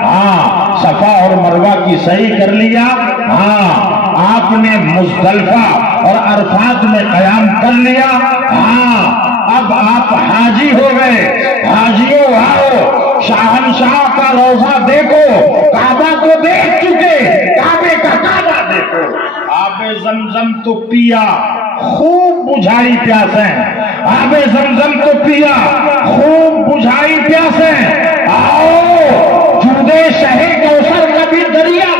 ہاں صفا اور مروہ کی صحیح کر لیا، ہاں آپ نے مزدلفہ اور عرفات میں قیام کر لیا، ہاں اب آپ حاجی ہو گئے۔ حاجیوں آؤ، شاہنشاہ کا روضہ دیکھو، کعبہ کو دیکھ چکے، کعبے کا کعبہ دیکھو، آب زمزم تو پیا، خوب بجھائی پیاسیں، آب زمزم تو پیا، خوب بجھائی پیاسیں، آؤ جودے شہ کوثر کا بھی دریا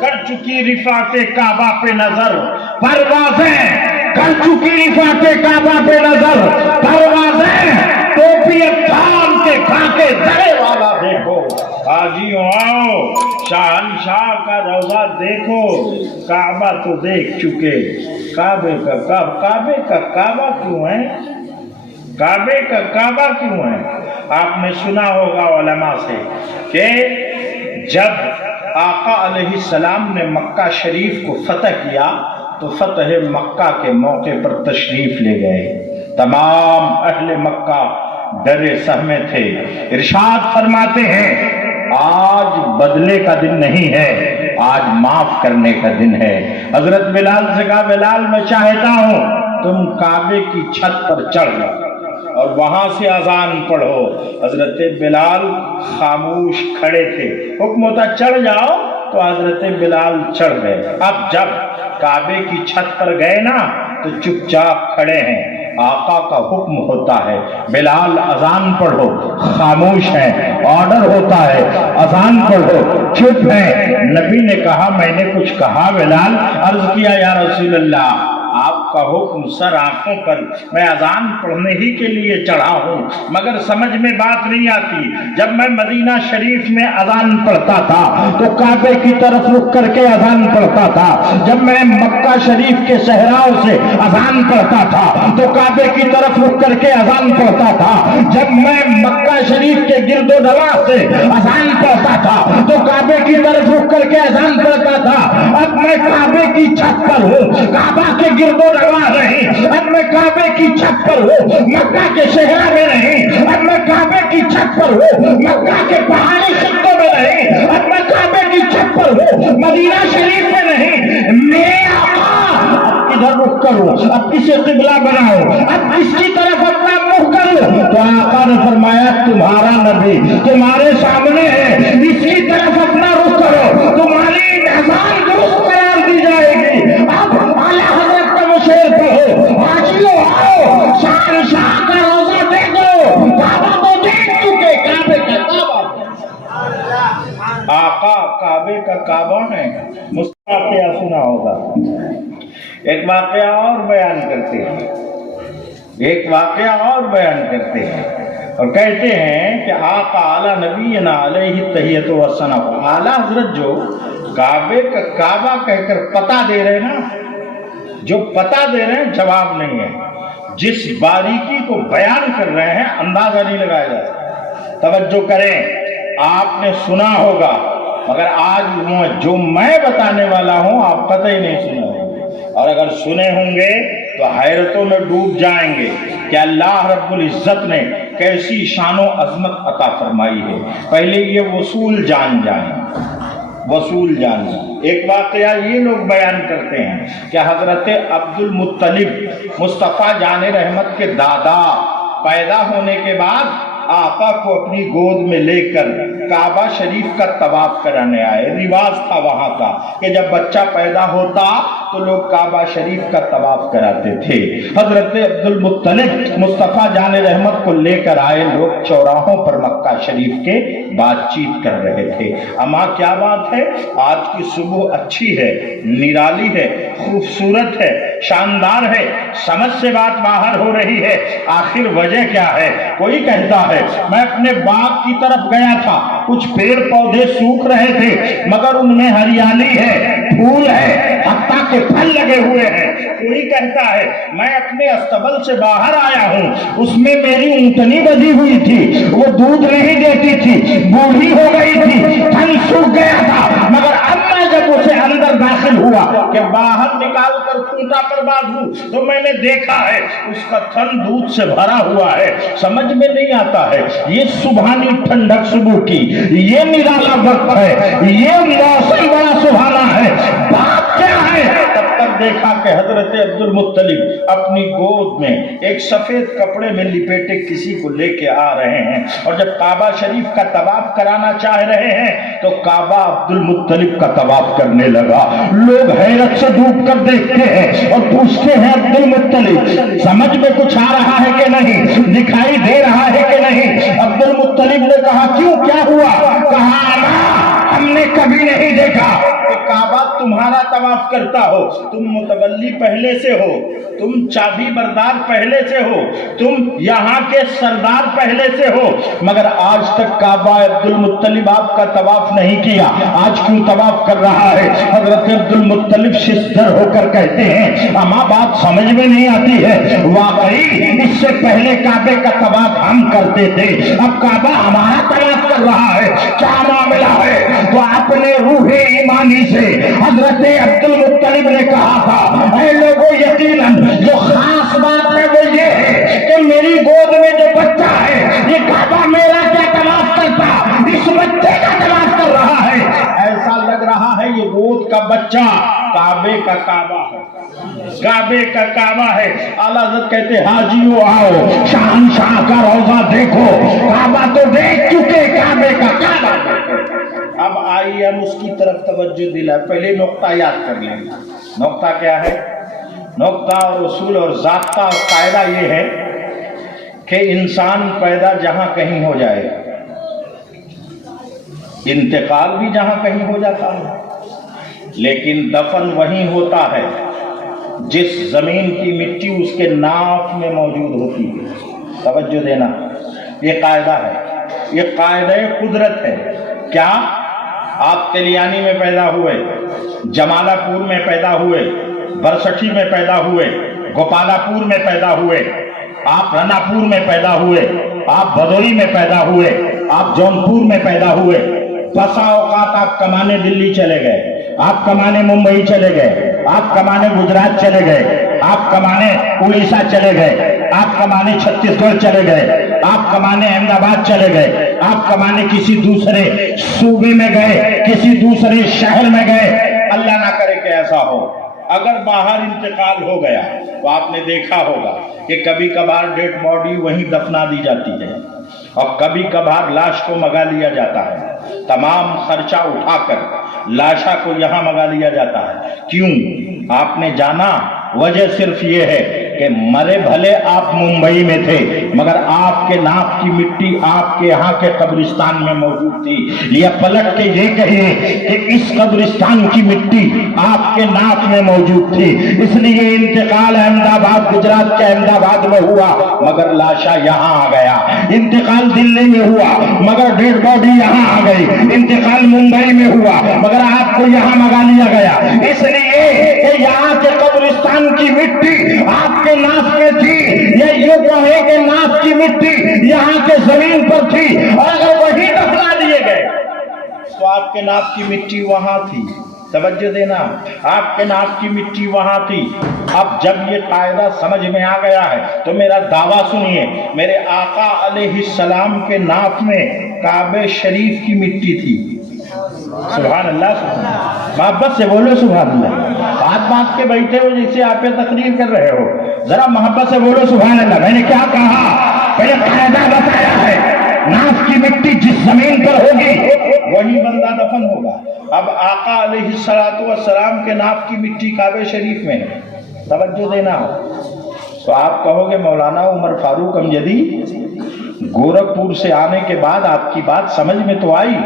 کر چکی رفعت کعبہ پہ نظر، پروازیں کر چکی رفعت کعبہ پہ نظر، پروازیں ٹوپی تھام کے کھاکے درے والا دیکھو۔ حاجیوں آؤ، شاہنشاہ کا روضہ دیکھو، کعبہ تو دیکھ چکے، کعبے کا کعبہ کیوں ہے؟ کعبے کا کعبہ کیوں ہے؟ آپ نے سنا ہوگا علماء سے کہ جب آقا علیہ السلام نے مکہ شریف کو فتح کیا تو فتح مکہ کے موقع پر تشریف لے گئے، تمام اہل مکہ ڈرے سہمے تھے۔ ارشاد فرماتے ہیں آج بدلے کا دن نہیں ہے، آج معاف کرنے کا دن ہے۔ حضرت بلال سے کہا بلال میں چاہتا ہوں تم کعبے کی چھت پر چڑھ جاؤ اور وہاں سے اذان پڑھو۔ حضرت بلال خاموش کھڑے تھے، حکم ہوتا چڑھ جاؤ تو حضرت بلال چڑھ گئے۔ اب جب کعبے کی چھت پر گئے نا تو چپ چاپ کھڑے ہیں، آقا کا حکم ہوتا ہے بلال اذان پڑھو، خاموش ہیں، آرڈر ہوتا ہے اذان پڑھو، چپ ہیں۔ نبی نے کہا میں نے کچھ کہا بلال؟ عرض کیا یا رسول اللہ آپ کا حکم سر آنکھوں پر، میں اذان پڑھنے ہی کے لیے چڑھا ہوں، مگر سمجھ میں بات نہیں آتی۔ جب میں مدینہ شریف میں اذان پڑھتا تھا تو کعبے کی طرف رک کر کے اذان پڑھتا تھا، جب میں مکہ شریف کے صحراؤں سے اذان پڑھتا تھا تو کعبے کی طرف رک کر کے اذان پڑھتا تھا، جب میں مکہ شریف کے گرد و نواح سے اذان پڑھتا تھا تو کعبے کی طرف رک کر کے اذان پڑھتا تھا۔ اب میں کعبے کی چھت پر ہوں، کعبہ کے گرد و نواح نہیں، اب میں کعبے کی چھت پر ہوں، مکہ کے صحرا میں نہیں، اب میں کعبے کی چھت پر ہوں، مکہ کے پہاڑی خطوں میں نہیں، اب میں کعبے کی چھت پر ہوں، مدینہ شریف میں نہیں۔ میرے آقا اب کدھر رخ کروں، اب کسے قبلہ بناؤ، اب کس کی طرف اپنا منہ کروں؟ تو آقا نے فرمایا تمہارا نبی تمہارے سامنے ہے، اس کی طرف اپنا رخ کرو، تمہاری اذان درست قرار دی جائے گی۔ اب اعلیٰ حضرت کا مشیر پڑھو، حاجیوں آؤ، شاہنشاہ کا روضہ دیکھو، کعبہ تو دیکھ چکے، کعبے کا کعبہ، آقا کعبے کا کعبہ ہے۔ واقعہ سنا ہوگا، ایک واقعہ اور بیان کرتے ہیں، ایک واقعہ اور بیان کرتے ہیں اور کہتے ہیں کہ آقا اعلیٰ نبینا علیہ تحیۃ و ثنا، اعلیٰ حضرت جو کعبے کا کعبہ کہہ کر پتہ دے رہے نا، جو پتہ دے رہے ہیں جواب نہیں ہے، جس باریکی کو بیان کر رہے ہیں اندازہ نہیں لگایا جا سکتا۔ توجہ کریں، آپ نے سنا ہوگا مگر آج جو میں بتانے والا ہوں آپ قطعی نہیں سنے ہوں گے، اور اگر سنے ہوں گے تو حیرتوں میں ڈوب جائیں گے کہ اللہ رب العزت نے کیسی شان و عظمت عطا فرمائی ہے۔ پہلے یہ وصول جان جائیں، وصول جان جائیں۔ ایک واقعہ یہ لوگ بیان کرتے ہیں کہ حضرت عبد المطلب مصطفیٰ جان رحمت کے دادا پیدا ہونے کے بعد آقا کو اپنی گود میں لے کر کعبہ شریف کا طواف کرانے آئے۔ رواج تھا وہاں کا کہ جب بچہ پیدا ہوتا تو لوگ کعبہ شریف کا طواف کراتے تھے۔ حضرت عبد المطلب مصطفیٰ جان رحمت کو لے کر آئے، لوگ چوراہوں پر مکہ شریف کے بات چیت کر رہے تھے۔ اما کیا بات ہے، آج کی صبح اچھی ہے، نرالی ہے، خوبصورت ہے، شاندار ہے، سمجھ سے بات باہر ہو رہی ہے، آخر وجہ کیا ہے؟ کوئی کہتا ہے میں اپنے باغ کی طرف گیا تھا، کچھ پیڑ پودے سوکھ رہے تھے مگر ان میں ہریالی ہے، پھول ہے، حتیٰ کہ پھل لگے ہوئے ہیں۔ کوئی کہتا ہے میں اپنے استبل سے باہر آیا ہوں، اس میں میری اونٹنی بندھی ہوئی تھی، وہ دودھ نہیں دیتی تھی، بوڑھی ہو گئی تھی، تھن سوکھ گیا تھا، مگر اب میں جب اسے اندر داخل ہوا کہ باہر نکال کر کھوٹا پر باندھوں تو میں نے دیکھا ہے اس کا تھن دودھ سے بھرا ہوا ہے. سمجھ میں نہیں آتا ہے یہ سبحانی ٹھنڈک صبح کی، یہ نرالا وقت ہے، یہ موسم بڑا سبحانہ ہے. بات کیا ہے؟ تب تک دیکھا کہ حضرت عبد المطلب اپنی گود میں ایک سفید کپڑے میں لپیٹے کسی کو لے کے آ رہے ہیں، اور جب کعبہ شریف کا طواف کرانا چاہ رہے ہیں تو کعبہ عبد المطلب کا طواف کرنے لگا. لوگ حیرت سے ڈوب کر دیکھتے ہیں اور پوچھتے ہیں عبد المطلب سمجھ میں کچھ آ رہا ہے کہ نہیں، دکھائی دے رہا ہے کہ نہیں؟ عبد المطلب نے کہا کیوں، کیا ہوا؟ کہا ہم نے کبھی نہیں دیکھا کہ کعبہ تمہارا طواف کرتا ہو. تم متولی پہلے سے ہو، تم چابی بردار پہلے سے ہو، تم یہاں کے سردار پہلے سے ہو، مگر آج تک کعبہ عبد المطلب آپ کا طواف نہیں کیا، آج کیوں طواف کر رہا ہے؟ حضرت عبد المطلب ششدر ہو کر کہتے ہیں اما بات سمجھ میں نہیں آتی ہے. واقعی اس سے پہلے کعبے کا طواف ہم کرتے تھے، اب کعبہ ہمارا طواف کر رہا ہے، کیا معاملہ ہے؟ تو اپنے روح ایمانی سے حضرت عبد المطلب نے کہا تھا اے لوگوں یقیناً جو خاص بات ہے وہ یہ ہے کہ میری گود میں جو بچہ ہے یہ کعبہ میرا کیا طواف کرتا، اس بچے کا طواف کر رہا ہے. ایسا لگ رہا ہے یہ گود کا بچہ کعبے کا کعبہ ہے، کعبے کا کعبہ ہے. اعلیٰ حضرت کہتے حاجیو آؤ شہنشاہ کا روضہ دیکھو، کعبہ تو دیکھ چکے، کعبے کا کعبہ. اب آئیے ہم اس کی طرف توجہ دلائیں. پہلے نقطہ یاد کر لیں. نقطہ کیا ہے؟ نقطہ اور اصول اور ضابطہ اور قاعدہ یہ ہے کہ انسان پیدا جہاں کہیں ہو جائے، انتقال بھی جہاں کہیں ہو جاتا ہے، لیکن دفن وہیں ہوتا ہے جس زمین کی مٹی اس کے ناف میں موجود ہوتی ہے. توجہ دینا، یہ قاعدہ ہے، یہ قاعدہ قدرت ہے. کیا آپ تلیانی میں پیدا ہوئے، جمالہ پور میں پیدا ہوئے، برسٹھی میں پیدا ہوئے، گوپالا پور میں پیدا ہوئے، آپ رنا پور میں پیدا ہوئے، آپ بھدوئی میں پیدا ہوئے، آپ جونپور میں پیدا ہوئے، بسا اوقات آپ کمانے دلی چلے گئے، آپ کمانے ممبئی چلے گئے، آپ کمانے گجرات چلے گئے، آپ کمانے اڑیسہ چلے گئے، آپ کمانے چھتیس گڑھ چلے گئے، آپ کمانے احمد آباد چلے گئے، آپ کمانے کسی دوسرے صوبے میں گئے، کسی دوسرے شہر میں گئے. اللہ نہ کرے کہ ایسا ہو. اگر باہر انتقال ہو گیا تو آپ نے دیکھا ہوگا کہ کبھی کبھار ڈیڈ باڈی وہیں دفنا دی جاتی ہے اور کبھی کبھار لاش کو منگا لیا جاتا ہے. تمام خرچہ اٹھا کر لاشا کو یہاں منگا لیا جاتا ہے. کیوں؟ آپ نے جانا وجہ صرف یہ ہے کہ مرے بھلے آپ ممبئی میں تھے مگر آپ کے ناک کی مٹی آپ کے یہاں کے قبرستان میں موجود تھی. یا پلٹ کے یہ کہیے کہ اس قبرستان کی مٹی آپ کے ناک میں موجود تھی، اس لیے انتقال احمد آباد گجرات کے احمد آباد میں ہوا مگر لاشا یہاں آ گیا. انتقال دلی میں ہوا مگر ڈیڈ باڈی یہاں آ گئی. انتقال ممبئی میں ہوا مگر آپ کو یہاں منگا لیا گیا، اس لیے کہ یہاں کے قبرستان کی مٹی آپ کے ناف میں تھی، یا یوں کہے کہ ناف کی مٹی یہاں کے زمین پر تھی، اور اگر وہی دفنا دیے گئے تو آپ کے ناف کی مٹی وہاں تھی. توجہ دینا، آپ کے ناف کی مٹی وہاں تھی. اب جب یہ قاعدہ سمجھ میں آ گیا ہے تو میرا دعویٰ سنیے، میرے آقا علیہ السلام کے ناف میں کعبہ شریف کی مٹی تھی. سبحان اللہ، سبحان اللہ. محبت سے بولو سبحان اللہ. بات کے بیٹھے ہو جیسے آپ پہ تقریر کر رہے ہو، ذرا محبت سے بولو سبحان اللہ. میں نے کیا کہا؟ پہلے قاعدہ بتایا ہے، ناف کی مٹی جس زمین پر ہوگی وہی بندہ دفن ہوگا. اب آقا علیہ السلام کے ناف کی مٹی کعبہ شریف میں ہے. توجہ دینا. تو آپ کہو گے مولانا عمر فاروق امجدی گورکھپور سے آنے کے بعد آپ کی بات سمجھ میں تو آئی،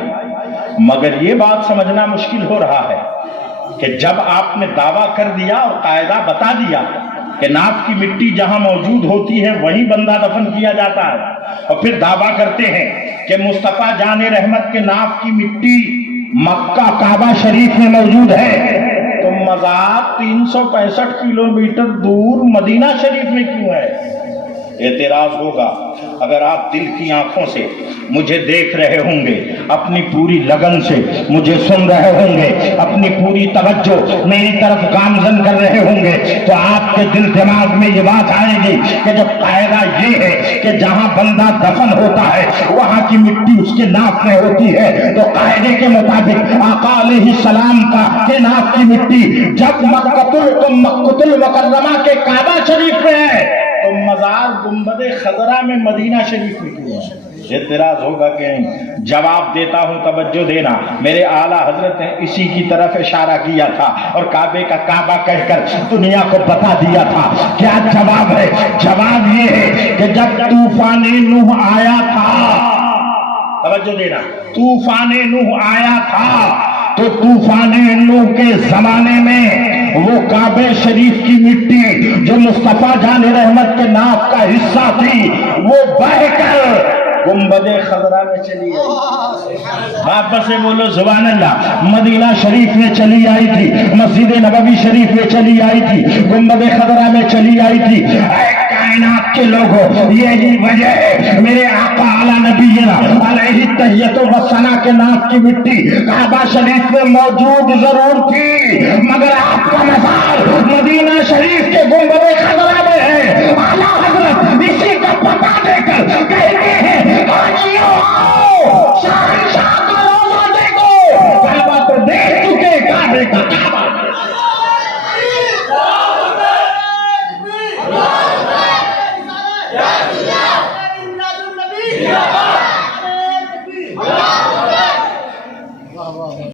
مگر یہ بات سمجھنا مشکل ہو رہا ہے کہ جب آپ نے دعویٰ کر دیا اور قاعدہ بتا دیا کہ ناف کی مٹی جہاں موجود ہوتی ہے وہیں بندہ دفن کیا جاتا ہے، اور پھر دعویٰ کرتے ہیں کہ مصطفیٰ جان رحمت کے ناف کی مٹی مکہ کعبہ شریف میں موجود ہے، تو مزار 365 کلومیٹر دور مدینہ شریف میں کیوں ہے؟ اعتراض ہوگا اگر آپ دل کی آنکھوں سے مجھے دیکھ رہے ہوں گے، اپنی پوری لگن سے مجھے سن رہے ہوں گے، اپنی پوری توجہ میری طرف گامزن کر رہے ہوں گے، تو آپ کے دل دماغ میں یہ بات آئے گی کہ جب قاعدہ یہ ہے کہ جہاں بندہ دفن ہوتا ہے وہاں کی مٹی اس کے ناک میں ہوتی ہے، تو قاعدے کے مطابق آقا علیہ السلام کا کہ ناک کی مٹی جب مکۃ المکرمہ کے کعبہ شریف میں ہے تو مزار گنبد خضرا میں مدینہ شریف میں کیوں ہے؟ اعتراض ہوگا کہ نہیں؟ جواب دیتا ہوں، توجہ دینا، میرے اعلیٰ حضرت نے اسی کی طرف اشارہ کیا تھا اور کعبے کا کعبہ کہہ کر دنیا کو بتا دیا تھا۔ کیا جواب ہے؟ جواب یہ ہے کہ جب طوفان نوح آیا تھا، توجہ دینا، طوفان نوح آیا تھا تو طوفان نوح کے زمانے میں وہ کعبہ شریف کی مٹی جو مصطفیٰ جان رحمت کے ناک کا حصہ تھی وہ بہہ کر گنبد خضرا میں چلی آئی۔ واپس سے بولو سبحان اللہ۔ مدینہ شریف میں چلی آئی تھی، مسجد نبوی شریف میں چلی آئی تھی، گنبد خضرا میں چلی آئی تھی۔ اے کائنات کے لوگوں، یہی وجہ ہے میرے آقا اعلیٰ نبینا علیہ التحیۃ والثناء کے ناک کی مٹی کعبہ شریف میں موجود ضرور تھی، مگر آپ کا مزار مدینہ شریف کے گنبد خضرا میں ہے۔ اعلیٰ حضرت اسی کا پتہ دے کر کہتے ہیں حاجیوں آؤ، شہنشاہ کا روضہ دیکھو، کعبہ تو دیکھ چکے، کعبے کا کعبہ